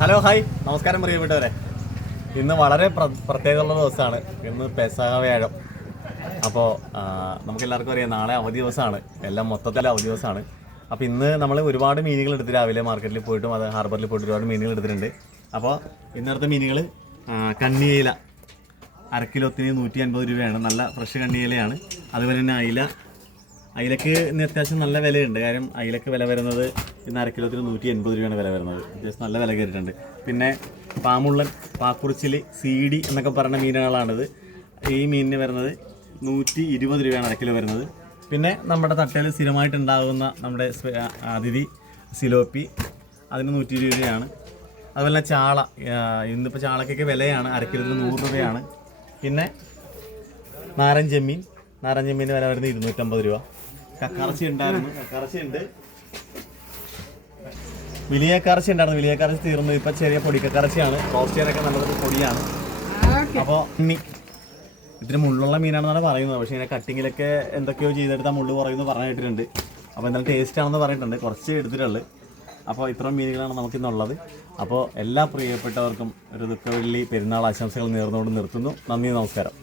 Hello hi നമസ്കാരം പ്രിയപ്പെട്ടവരെ. ഇന്ന് വളരെ പ്രത്യേകമുള്ള ദിവസമാണ്. ഇന്ന് പെസഹ വ്യാഴം. അപ്പോൾ നമുക്കെല്ലാവർക്കും അറിയാം നാളെ അവധി ദിവസമാണ്, എല്ലാം മൊത്തത്തിൽ അവധി ദിവസമാണ്. അപ്പോൾ ഇന്ന് നമ്മൾ ഒരുപാട് മീനുകൾ എടുത്ത് രാവിലെ മാർക്കറ്റിൽ പോയിട്ടും അത് ഹാർബറിൽ പോയിട്ട് ഒരുപാട് മീനുകൾ എടുത്തിട്ടുണ്ട്. അപ്പോൾ ഇന്നത്തെ മീനുകൾ കണ്ണിയില അരക്കിലോത്തിന് 150 രൂപയാണ്. നല്ല ഫ്രഷ് കണ്ണിയിലയാണ്. അതുപോലെ തന്നെ അയിലക്ക് ഇന്ന് അത്യാവശ്യം നല്ല വിലയുണ്ട്. കാര്യം അയിലക്ക് വില വരുന്നത് ഇന്ന് അരക്കിലോത്തിന് 180 രൂപയാണ് വില വരുന്നത്. അത്യാവശ്യം നല്ല വില കയറിയിട്ടുണ്ട്. പിന്നെ പാമുള്ളൻ, പാക്കുറിച്ചിൽ, CD എന്നൊക്കെ പറയുന്ന മീനുകളാണിത്. ഈ മീനിന് വരുന്നത് 120 രൂപയാണ് അരക്കിലോ വരുന്നത്. പിന്നെ നമ്മുടെ തട്ടയിൽ സ്ഥിരമായിട്ടുണ്ടാകുന്ന നമ്മുടെ അതിഥി സിലോപ്പി, അതിന് 120 രൂപയാണ്. അതുപോലെ തന്നെ ചാള, ഇന്നിപ്പോൾ ചാളക്കൊക്കെ വിലയാണ്, അരക്കിലോത്തിന് 100 രൂപയാണ്. പിന്നെ നാരൻ ചെമ്മീൻ്റെ വില വരുന്നത് 250 രൂപ. കക്കറച്ചി ഉണ്ടായിരുന്നു, കക്കറച്ചി ഉണ്ട്. വലിയ കറച്ചി ഉണ്ടായിരുന്നു, വലിയ കറച്ചി തീർന്നു. ഇപ്പം ചെറിയ പൊടിക്കറച്ചിയാണ്. റോസ്റ്റ് ചെയ്യാനൊക്കെ നല്ലൊരു പൊടിയാണ്. അപ്പോൾ ഇതിന് മുള്ളുള്ള മീനാണെന്നാണ് പറയുന്നത്. പക്ഷേ ഇങ്ങനെ കട്ടിങ്ങിലൊക്കെ എന്തൊക്കെയോ ചെയ്തെടുത്താൽ മുള്ളു കുറയുമെന്ന് പറഞ്ഞിട്ടുണ്ട്. അപ്പോൾ എന്തായാലും ടേസ്റ്റ് ആണെന്ന് പറഞ്ഞിട്ടുണ്ട്. കുറച്ച് എടുത്തിട്ടുള്ളൂ. അപ്പോൾ ഇത്രയും മീനുകളാണ് നമുക്കിന്നുള്ളത്. അപ്പോൾ എല്ലാ പ്രിയപ്പെട്ടവർക്കും ഒരു ദുഃഖവെള്ളി പെരുന്നാൾ ആശംസകൾ നേർന്നുകൊണ്ട് നിർത്തുന്നു. നന്ദി, നമസ്കാരം.